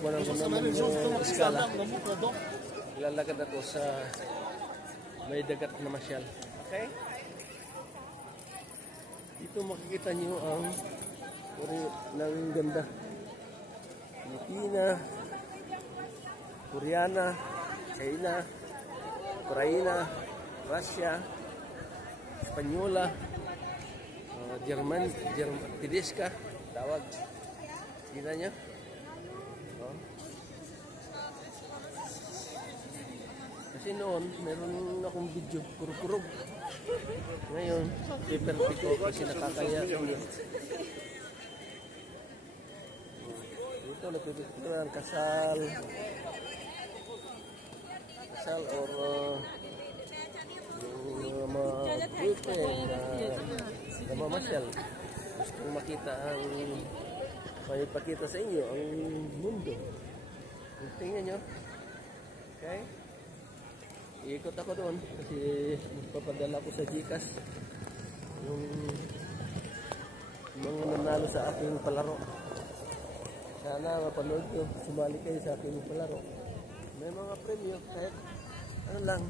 kukunan ko naman yung iskala. Lalakad ako sa may dagat na masyal. Okay? Dito makikita nyo ang uri ng ganda. Pilipina, Koreana, China, Ukraina, Russia, Espanyola, Jerman, Tedesca, tawag. Kita niya? Oh. Kasi noon, meron akong video, kurog-kurog. Ngayon, paper pick ko kasi nakakaya. Dito, nagpipicture ang kasal. Kasal or yung mga boyfriend na mamasyal. Gusto kong makita ang may ipakita sa inyo ang mundo. Tingnan nyo. Okay? Iikot ako doon kasi magpapadala ko sa Gcash yung mga nanalo sa aking palaro. Sana mapanood nyo, sumali kayo sa aking palaro. May mga premyo kahit ano lang,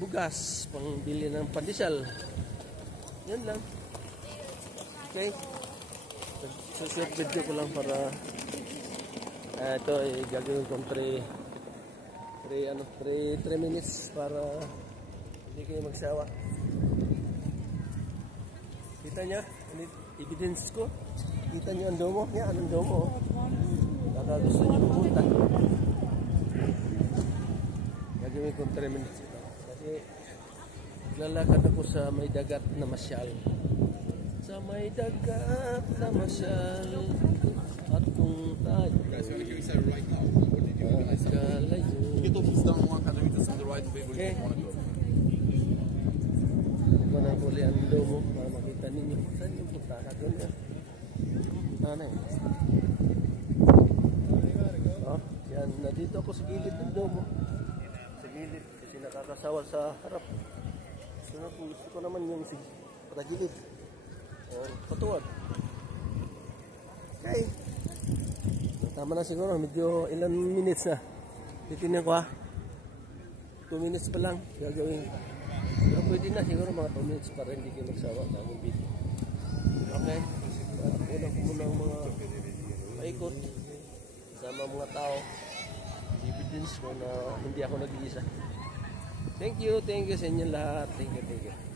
bugas, pangbili ng pandesal. Yan lang. Okay? Short video ko lang para ito ay gagawin kong 3 minutes para hindi kayo magsawa. Kita niya? Evidence ko. Kita niyo ang domo? Yan, anong domo? Baka gusto niyo pumunta. Gagawin kong 3 minutes ito. Kasi lalakad ako sa may dagat na masyal. Sa may dagat na masyal at kung tayo guys, you want to give me say right now? What did you do? You get those down one kind of meet us on the right way where you want to go. Manang huli ang domo para makita ninyo. Saan yung punta? Doon yan. Ano yun? Oh, yan. Nandito ako sa gilid ng domo. Sa gilid. Kasi nakakasawa sa harap. Gusto ko naman yung sa gilid. Patuwag. Okay. Tama na siguro. Medyo ilan minutes na. Titignan ko ha. 2 minutes pa lang. Gagawin. Pero pwede na siguro mga 2 minutes para hindi kayo magsawa sa aming video. Okay. Unang ko muna ang mga paikot. Sama mga tao. Evidence ko na hindi ako nag-iisa. Thank you sa inyo lahat. Thank you.